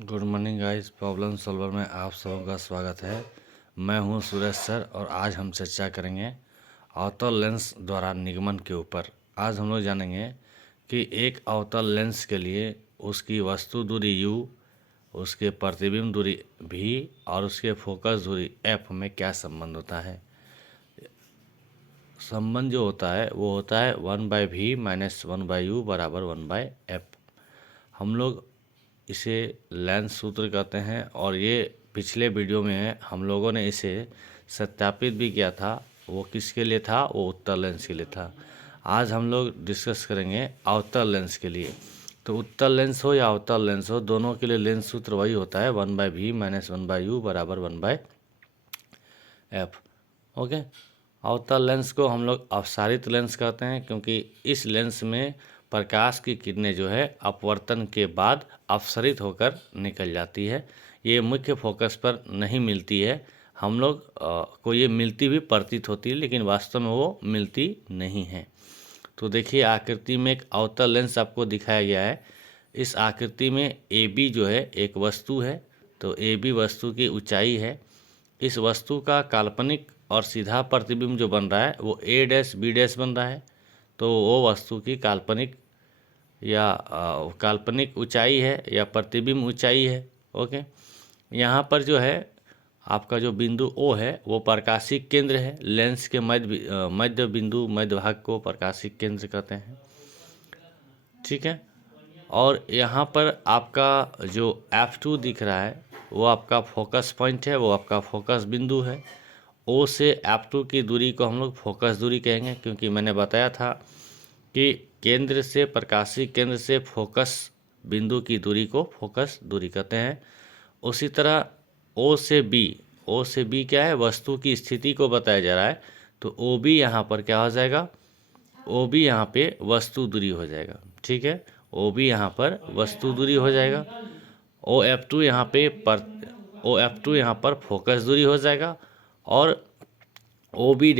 Good morning guys, problem solver में आप सबों का स्वागत है। मैं हूं सुरेश सर और आज हम चर्चा करेंगे अवतल लेंस द्वारा निगमन के ऊपर। आज हम लोग जानेंगे कि एक अवतल लेंस के लिए उसकी वस्तु दूरी u, उसके प्रतिबिंब दूरी v और उसके फोकस दूरी f में क्या संबंध होता है। संबंध जो होता है वो होता है 1/v माइनस 1/u बराबर 1/f। हम लोग इसे लेंस सूत्र कहते हैं और ये पिछले वीडियो में हम लोगों ने इसे सत्यापित भी किया था। वो किसके लिए था? वो उत्तल लेंस के लिए था। आज हम लोग डिस्कस करेंगे अवतल लेंस के लिए। तो उत्तल लेंस हो या अवतल लेंस हो, दोनों के लिए लेंस सूत्र वही होता है 1/v माइनस 1/u बराबर 1/f। ओके। अवतल लेंस को हम लोग अपसारित लेंस कहते हैं क्योंकि इस लेंस में प्रकाश की किरणें जो है अपवर्तन के बाद अपसरित होकर निकल जाती है। ये मुख्य फोकस पर नहीं मिलती है। हम लोग को ये मिलती भी प्रतीत होती है, लेकिन वास्तव में वो मिलती नहीं है। तो देखिए, आकृति में एक अवतल लेंस आपको दिखाया गया है। इस आकृति में AB जो है एक वस्तु है। तो AB वस्तु की ऊंचाई है। इस वस्तु का काल्पनिक और सीधा प्रतिबिंब जो बन रहा है वो A-B- बन रहा है। तो वो वस्तु की काल्पनिक काल्पनिक ऊंचाई है या प्रतिबिंब ऊंचाई है। ओके। यहाँ पर जो है आपका जो बिंदु O है वो प्रकाशिक केंद्र है। लेंस के मध्य बिंदु, मध्य भाग को प्रकाशिक केंद्र कहते हैं। ठीक है। और यहाँ पर आपका जो F2 दिख रहा है वो आपका फोकस पॉइंट है, वो आपका फोकस बिंदु है। O से F2 की दूरी को हम लोग फोकस दूरी कहेंगे, क्योंकि मैंने बताया था कि केंद्र से, प्रकाशिक केंद्र से फोकस बिंदु की दूरी को फोकस दूरी कहते हैं। उसी तरह O से B क्या है? वस्तु की स्थिति को बताया जा रहा है। तो OB यहाँ पर क्या हो जाएगा? OB यहाँ पे वस्तु दूरी हो जाएगा। ठीक है। OB यहाँ पर वस्तु दूरी हो जाएगा। OF2 यहाँ पर फोकस दूरी हो जाएगा। और OB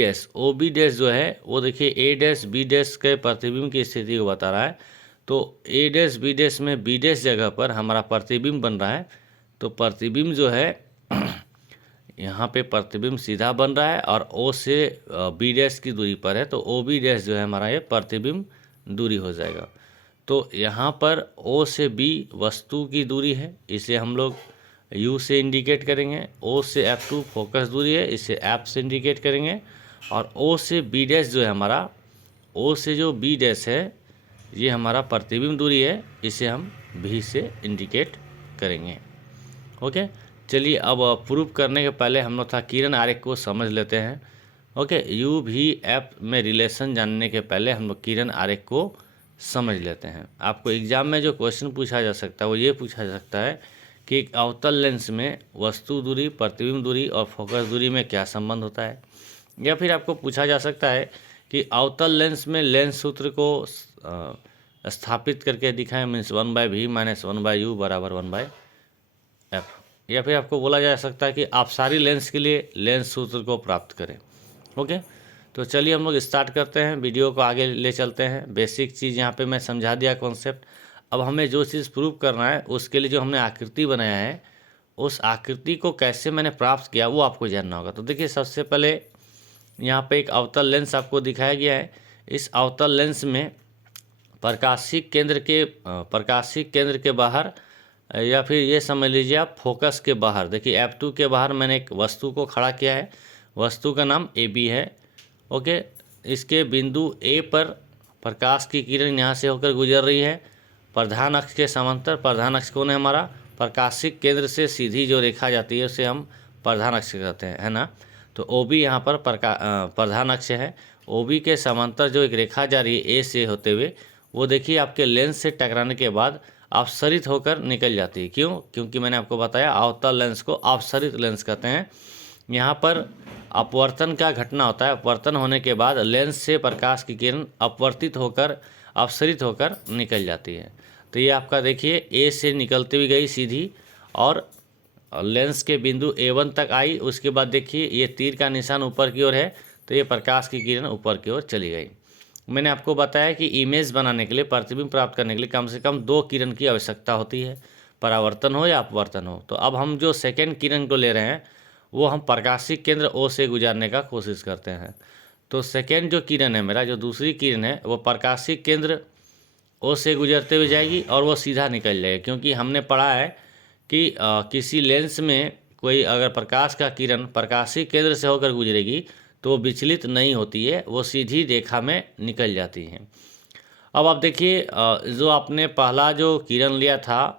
जो है वो देखिए A-B- के प्रतिबिंब की स्थिति को बता रहा है। तो A-B- में B- जगह पर हमारा प्रतिबिंब बन रहा है। तो प्रतिबिंब जो है यहाँ पे प्रतिबिंब सीधा बन रहा है और O से B- की दूरी पर है। तो OB- जो है हमारा ये प्रतिबिंब दूरी हो जाएगा। तो यहाँ पर O से B वस्तु की दूरी है, इसे हम लोग U से इंडिकेट करेंगे। O से F2 फोकस दूरी है, इसे F से इंडिकेट करेंगे। और O से B- जो है हमारा, O से जो B- है ये हमारा प्रतिबिंब दूरी है, इसे हम V से इंडिकेट करेंगे। ओके। चलिए, अब प्रूफ करने के पहले हम लोग किरण आरेख को समझ लेते हैं। ओके। UV-F में रिलेशन जानने के पहले हम लोग किरण आरेख को समझ लेते हैं। आपको एग्जाम में जो क्वेश्चन पूछा जा सकता है वो ये पूछा जा सकता है कि एक अवतल लेंस में वस्तु दूरी, प्रतिबिंब दूरी और फोकस दूरी में क्या संबंध होता है। या फिर आपको पूछा जा सकता है कि अवतल लेंस में लेंस सूत्र को स्थापित करके दिखाएं, मीन्स 1/v माइनस 1/u बराबर 1/f। या फिर आपको बोला जा सकता है कि आप सारी लेंस के लिए लेंस सूत्र को प्राप्त करें। ओके। तो चलिए हम लोग स्टार्ट करते हैं, वीडियो को आगे ले चलते हैं। बेसिक चीज़ यहाँ पे मैं समझा दिया कॉन्सेप्ट। अब हमें जो चीज़ प्रूव करना है उसके लिए जो हमने आकृति बनाया है, उस आकृति को कैसे मैंने प्राप्त किया वो आपको जानना होगा। तो देखिए, सबसे पहले यहाँ पे एक अवतल लेंस आपको दिखाया गया है। इस अवतल लेंस में प्रकाशिक केंद्र के बाहर, या फिर ये समझ लीजिए आप फोकस के बाहर, देखिए F2 के बाहर मैंने एक वस्तु को खड़ा किया है। वस्तु का नाम AB है। ओके। इसके बिंदु A पर प्रकाश की किरण यहाँ से होकर गुजर रही है प्रधान अक्ष के समांतर। प्रधान अक्ष कौन है? हमारा प्रकाशिक केंद्र से सीधी जो रेखा जाती है उसे हम प्रधान अक्ष कहते हैं, है ना। तो OB यहाँ पर प्रधान अक्ष है। OB के समांतर जो एक रेखा जा रही है A से होते हुए, वो देखिए आपके लेंस से टकराने के बाद अपसरित होकर निकल जाती है। क्यों? क्योंकि मैंने आपको बताया अवतल लेंस को अपसरित लेंस कहते हैं। यहाँ पर अपवर्तन का घटना होता है। अपवर्तन होने के बाद लेंस से प्रकाश की किरण अपवर्तित होकर, अपसरित होकर निकल जाती है। तो ये आपका देखिए A से निकलती हुई गई सीधी और लेंस के बिंदु A1 तक आई। उसके बाद देखिए ये तीर का निशान ऊपर की ओर है, तो ये प्रकाश की किरण ऊपर की ओर चली गई। मैंने आपको बताया कि इमेज बनाने के लिए, प्रतिबिंब प्राप्त करने के लिए कम से कम 2 किरण की आवश्यकता होती है। परावर्तन हो या अपवर्तन हो। तो अब हम जो सेकेंड किरण को ले रहे हैं वो हम प्रकाशिक केंद्र ओ से गुजारने का कोशिश करते हैं। तो सेकेंड जो किरण है मेरा, जो दूसरी किरण है, वो प्रकाशिक केंद्र ओ से गुजरते हुए जाएगी और वो सीधा निकल जाएगी, क्योंकि हमने पढ़ा है कि किसी लेंस में कोई अगर प्रकाश का किरण प्रकाशिक केंद्र से होकर गुजरेगी तो वो विचलित नहीं होती है, वो सीधी रेखा में निकल जाती है। अब आप देखिए, जो आपने पहला जो किरण लिया था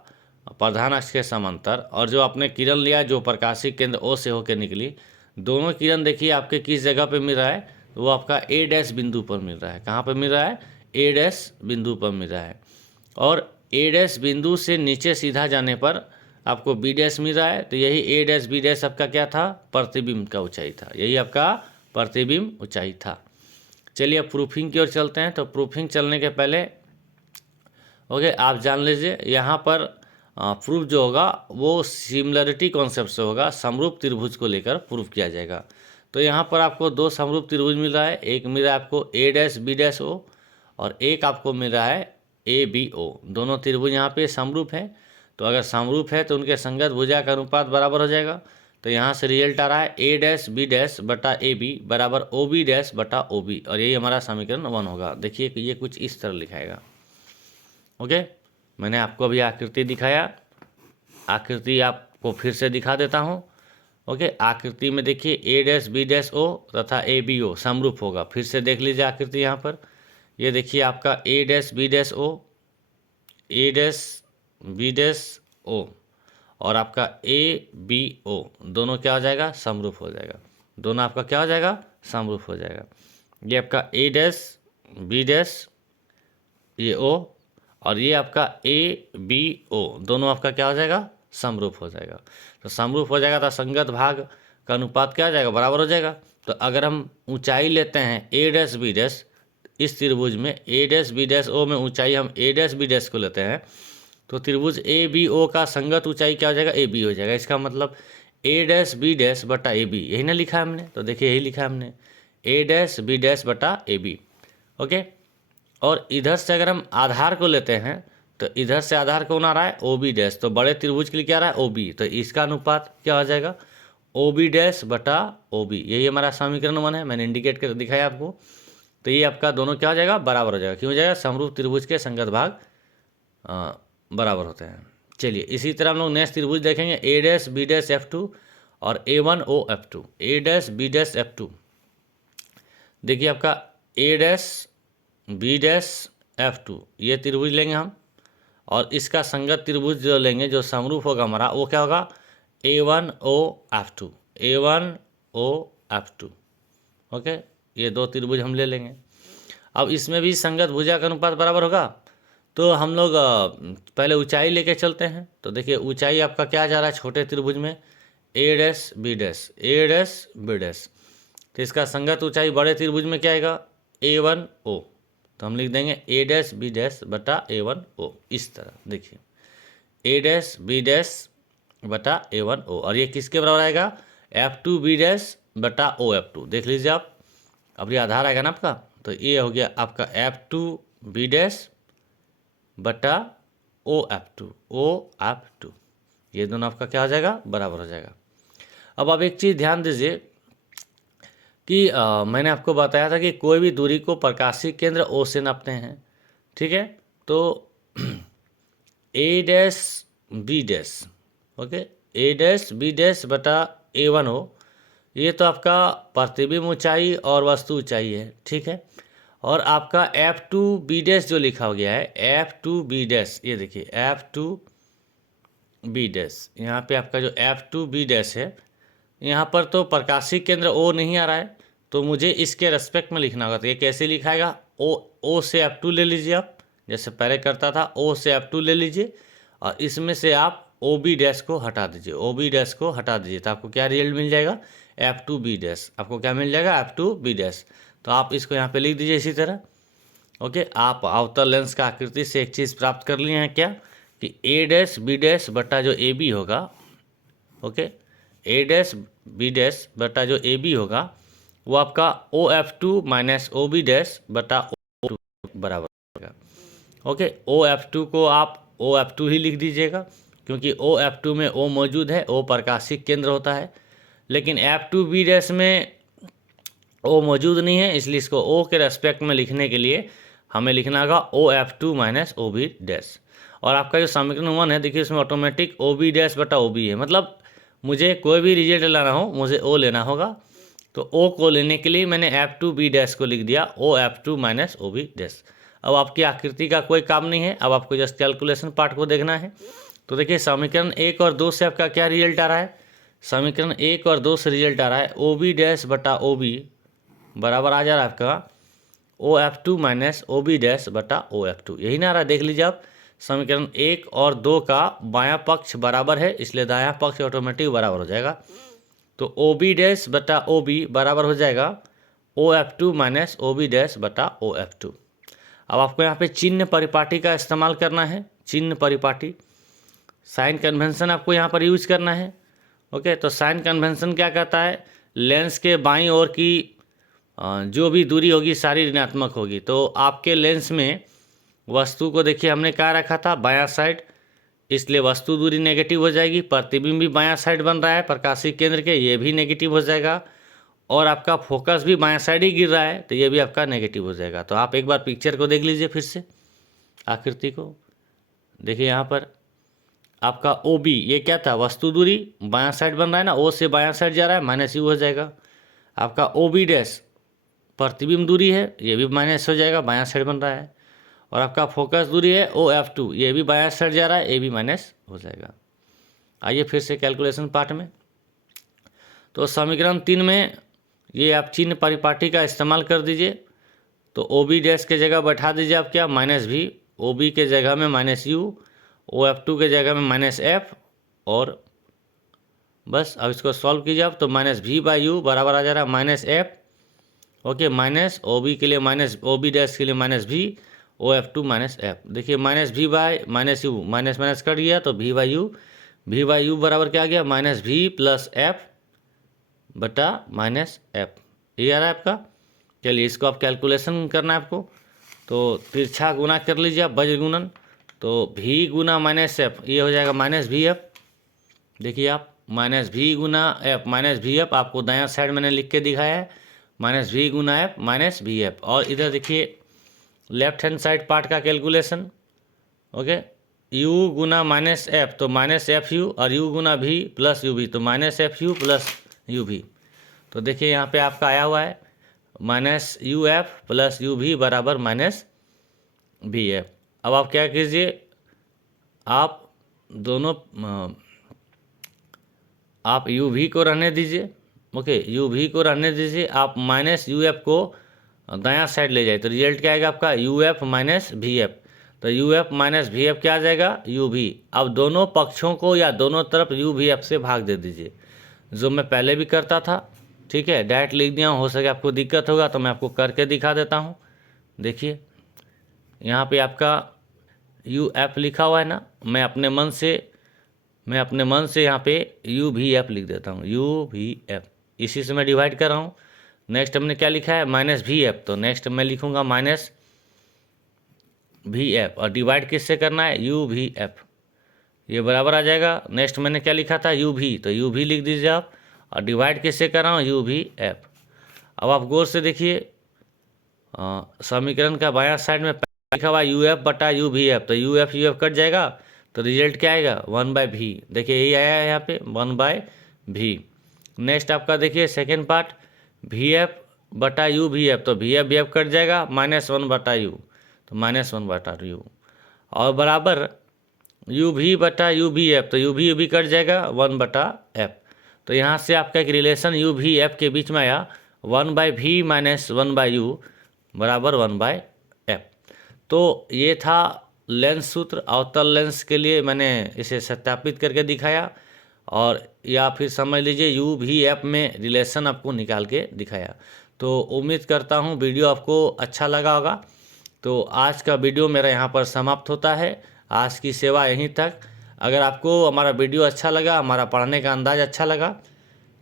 प्रधान अक्ष के समांतर और जो आपने किरण लिया जो प्रकाशिक केंद्र ओ से होकर निकली, दोनों किरण देखिए आपके किस जगह पे मिल रहा है, वो आपका ए डैश बिंदु पर मिल रहा है। कहाँ पर मिल रहा है? ए डैश बिंदु पर मिल रहा है। और ए डैश बिंदु से नीचे सीधा जाने पर आपको बी डैश मिल रहा है। तो यही ए डैश बी डैश आपका क्या था? प्रतिबिंब का ऊंचाई था। यही आपका प्रतिबिंब ऊंचाई था। चलिए अब प्रूफिंग की ओर चलते हैं। तो प्रूफिंग चलने के पहले ओके, आप जान लीजिए यहाँ पर प्रूफ जो होगा वो सिमिलरिटी कॉन्सेप्ट से होगा, समरूप त्रिभुज को लेकर प्रूफ किया जाएगा। तो यहाँ पर आपको दो समरूप त्रिभुज मिल रहा है, एक मिल रहा है आपको ए डैश बी डैश ओ और एक आपको मिल रहा है ए बी ओ। दोनों त्रिभुज यहाँ पे समरूप है। तो अगर समरूप है तो उनके संगत भुजा का अनुपात बराबर हो जाएगा। तो यहाँ से रिजल्ट आ रहा है ए डैश बी डैश बटा ए बी बराबर ओ बी डैश बटा ओ बी, और यही हमारा समीकरण 1 होगा। देखिए कि ये कुछ इस तरह लिखाएगा। ओके, मैंने आपको अभी आकृति दिखाया, आकृति आपको फिर से दिखा देता हूँ। ओके, आकृति में देखिए ए डैश बी डैश ओ तथा ए बी ओ समरूप होगा। फिर से देख लीजिए आकृति यहाँ पर, ये देखिए आपका A dash B dash O, A dash B dash O और आपका ए बी ओ दोनों क्या हो जाएगा? समरूप हो जाएगा। दोनों आपका क्या हो जाएगा? समरूप हो जाएगा। ये आपका ए डैश बी डैश ये ओ और ये आपका ए बी ओ दोनों आपका क्या हो जाएगा? समरूप हो जाएगा। तो समरूप हो जाएगा तो संगत भाग का अनुपात क्या हो जाएगा? बराबर हो जाएगा। तो अगर हम ऊंचाई लेते हैं ए डैश बी डैश, इस त्रिभुज में ए डैश बी डैश ओ में ऊंचाई हम ए डैश बी डैश को लेते हैं, तो त्रिभुज ए बी ओ का संगत ऊंचाई क्या हो जाएगा? ए बी हो जाएगा। इसका मतलब ए डैश बी डैश बटा ए बी, यही ना लिखा है हमने। तो देखिए यही लिखा है हमने, ए डैश बी डैश बटा ए बी। ओके, और इधर से अगर हम आधार को लेते हैं तो इधर से आधार कौन आ रहा है? O B dash. तो बड़े त्रिभुज के लिए क्या आ रहा है? O B. तो इसका अनुपात क्या हो जाएगा? ओ बी डैश बटा ओ बी। यही हमारा समीकरण 1 है, मैंने इंडिकेट कर दिखाया आपको। तो ये आपका दोनों क्या हो जाएगा? बराबर हो जाएगा। क्यों हो जाएगा? समरूप त्रिभुज के संगत भाग बराबर होते हैं। चलिए इसी तरह हम लोग नेक्स्ट त्रिभुज देखेंगे, A dash B dash F two और A one O F two. A dash B dash F two, देखिए आपका A dash B dash F two ये त्रिभुज लेंगे हम, और इसका संगत त्रिभुज जो लेंगे जो समरूप होगा हमारा, वो क्या होगा? A one O F two, A one O F two. Okay, ये दो त्रिभुज हम ले लेंगे। अब इसमें भी संगत भुजा का अनुपात बराबर होगा। तो हम लोग पहले ऊंचाई लेके चलते हैं। तो देखिए ऊंचाई आपका क्या जा रहा है छोटे त्रिभुज में? ए डैश बी डैश, ए डैश बी डैश। तो इसका संगत ऊंचाई बड़े त्रिभुज में क्या आएगा? ए वन ओ। तो हम लिख देंगे ए डैश बी डैश बटा ए वन ओ। इस तरह देखिए ए डैश बी डैश बटा ए वन ओ, और ये किसके बराबर आएगा? एफ टू बी डैश बटा ओ एफ टू। देख लीजिए आप, अब ये आधार आएगा ना आपका। तो ये हो गया आपका एफ टू बी डैश बटा O F two, O F two. ये दोनों आपका क्या हो जाएगा? बराबर हो जाएगा। अब आप एक चीज़ ध्यान दीजिए कि मैंने आपको बताया था कि कोई भी दूरी को प्रकाशिक केंद्र ओ से नापते हैं। ठीक है, तो ए dash B dash, okay, A dash B dash बटा ए वन हो, ये तो आपका प्रतिबिंब ऊंचाई और वस्तु ऊंचाई है। ठीक है, और आपका एफ टू बी डैश जो लिखा हो गया है, एफ टू बी डैश, ये देखिए एफ टू बी डैश, यहाँ पे आपका जो एफ टू बी डैश है, यहाँ पर तो प्रकाशिक केंद्र ओ नहीं आ रहा है, तो मुझे इसके रेस्पेक्ट में लिखना होगा। तो ये कैसे लिखाएगा? ओ से एफ टू ले लीजिए आप, जैसे पहले करता था, ओ से एफ टू ले लीजिए और इसमें से आप ओ बी डैश को हटा दीजिए, ओ बी डैश को हटा दीजिए। तो आपको क्या रिजल्ट मिल जाएगा? F two B dash. आपको क्या मिल जाएगा? F two B dash. तो आप इसको यहाँ पे लिख दीजिए इसी तरह। ओके, आप अवतल लेंस का आकृति से एक चीज़ प्राप्त कर लिए हैं क्या, कि ए डैश बी डैश बटा जो ए बी होगा, okay, A dash B dash बटा जो ए बी होगा वो आपका O F two minus O B dash बटा ओ टू बराबर होगा। ओके, ओ एफ टू को आप ओ एफ टू ही लिख दीजिएगा क्योंकि OF2 में O मौजूद है, O प्रकाशिक केंद्र होता है, लेकिन F2B डैश में O मौजूद नहीं है, इसलिए इसको O के रेस्पेक्ट में लिखने के लिए हमें लिखना होगा OF2 माइनस OB डैश। और आपका जो समीकरण 1 है, देखिए इसमें ऑटोमेटिक OB डैश बटा OB है, मतलब मुझे कोई भी रिजल्ट लाना हो मुझे O लेना होगा, तो O को लेने के लिए मैंने F2B डैश को लिख दिया OF2 माइनस OB डैश। अब आपकी आकृति का कोई काम नहीं है, अब आपको जस्ट कैलकुलेशन पार्ट को देखना है। तो देखिए समीकरण 1 और 2 से आपका क्या रिजल्ट आ रहा है, समीकरण 1 और 2 से रिजल्ट आ रहा है OB डैश बटा OB बराबर आ जा रहा है आपका OF2 माइनस OB डैश बटा OF2, यही ना आ रहा है। देख लीजिए आप, समीकरण 1 और 2 का बायां पक्ष बराबर है, इसलिए दायां पक्ष ऑटोमेटिक बराबर हो जाएगा। तो OB डैश बटा OB बराबर हो जाएगा OF2 माइनस OB डैश बटा OF2। अब आपको यहाँ पे चिन्ह परिपाटी का इस्तेमाल करना है, चिन्ह परिपाटी, साइन कन्वेंशन आपको यहाँ पर यूज करना है। ओके, तो साइन कन्वेंशन क्या कहता है, लेंस के बाईं ओर की जो भी दूरी होगी सारी ऋणात्मक होगी। तो आपके लेंस में वस्तु को देखिए हमने क्या रखा था, बायां साइड, इसलिए वस्तु दूरी नेगेटिव हो जाएगी। प्रतिबिंब भी बायां साइड बन रहा है प्रकाशिक केंद्र के, ये भी नेगेटिव हो जाएगा। और आपका फोकस भी बायां साइड ही गिर रहा है, तो ये भी आपका नेगेटिव हो जाएगा। तो आप एक बार पिक्चर को देख लीजिए फिर से, आकृति को देखिए। यहाँ पर आपका OB ये क्या था, वस्तु दूरी बायां साइड बन रहा है ना, O से बायां साइड जा रहा है, माइनस U हो जाएगा। आपका OB डैश प्रतिबिंब दूरी है, ये भी माइनस हो जाएगा, बायां साइड बन रहा है। और आपका फोकस दूरी है OF2, ये भी बायां साइड जा रहा है, ये भी माइनस हो जाएगा। आइए फिर से कैलकुलेशन पार्ट में। तो समीकरण 3 में ये आप चिन्ह परिपाटी का इस्तेमाल कर दीजिए। तो OB डैश के जगह बैठा दीजिए आप क्या, -V, OB के जगह में -U, OF2 के जगह में -F, और बस अब इसको सॉल्व कीजिए आप। तो -V/U बराबर आ जा रहा है -F। ओके, माइनस OB के लिए OB डैश के लिए -V, OF2 -F। देखिए -V/-U माइनस माइनस कट गया, तो V/U बराबर क्या आ गया, -V प्लस F बटा -F, ये आ रहा है आपका। चलिए इसको आप कैलकुलेशन करना है आपको, तो तिरछा गुना कर लीजिए आप, वज्र गुणन। तो V गुना -F ये हो जाएगा -VF। देखिए आप -V गुना F -VF, आपको दायां साइड मैंने लिख के दिखाया है, -V गुना F -VF। और इधर देखिए लेफ्ट हैंड साइड पार्ट का कैलकुलेशन। ओके, U गुना -F तो -FU, और U गुना V प्लस UV तो -FU प्लस UV। तो देखिए यहाँ पे आपका आया हुआ है -UF प्लस UV बराबर -VF। अब आप क्या कीजिए, आप दोनों आप UV को रहने दीजिए। ओके, UV को रहने दीजिए, आप -UF को दायां साइड ले जाए, तो रिजल्ट क्या आएगा आपका UF माइनस VF। तो UF माइनस VF क्या आ जाएगा, UV। अब दोनों पक्षों को या दोनों तरफ UVF से भाग दे दीजिए, जो मैं पहले भी करता था। ठीक है, डायरेक्ट लिख दिया हूँ, हो सके आपको दिक्कत होगा तो मैं आपको करके दिखा देता हूँ। देखिए यहाँ पे आपका UF लिखा हुआ है ना, मैं अपने मन से यहाँ पे UVF लिख देता हूँ, UVF, इसी से मैं डिवाइड कर रहा हूँ। नेक्स्ट हमने क्या लिखा है -VF, तो नेक्स्ट मैं लिखूँगा -VF, और डिवाइड किससे करना है, UVF, ये बराबर आ जाएगा। नेक्स्ट मैंने क्या लिखा था UV, तो UV लिख दीजिए आप, और डिवाइड किससे कर रहा हूँ, UVF। अब आप गौर से देखिए समीकरण का बायां साइड में लिखा हुआ UF बटा UVF, तो UF कट जाएगा, तो रिजल्ट क्या आएगा 1/V। देखिए यही आया है यहाँ पे 1/V। नेक्स्ट आपका देखिए सेकेंड पार्ट VF बटा UVF, तो VF कट जाएगा, -1/U, तो -1/U, और बराबर UV बटा UVF, तो UV कट जाएगा 1/F। तो यहाँ से आपका एक रिलेशन UVF के बीच में आया 1/V माइनस 1/U बराबर 1/F। तो ये था लेंस सूत्र। अवतल लेंस के लिए मैंने इसे सत्यापित करके दिखाया, और या फिर समझ लीजिए UVF में रिलेशन आपको निकाल के दिखाया। तो उम्मीद करता हूँ वीडियो आपको अच्छा लगा होगा। तो आज का वीडियो मेरा यहाँ पर समाप्त होता है। आज की सेवा यहीं तक। अगर आपको हमारा वीडियो अच्छा लगा, हमारा पढ़ाने का अंदाज़ अच्छा लगा,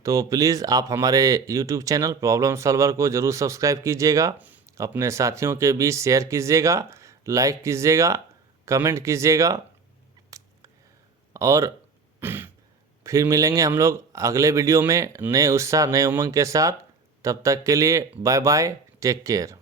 तो प्लीज़ आप हमारे YouTube चैनल प्रॉब्लम सॉल्वर को ज़रूर सब्सक्राइब कीजिएगा, अपने साथियों के बीच शेयर कीजिएगा, लाइक कीजिएगा, कमेंट कीजिएगा, और फिर मिलेंगे हम लोग अगले वीडियो में नए उत्साह नए उमंग के साथ। तब तक के लिए बाय बाय, टेक केयर।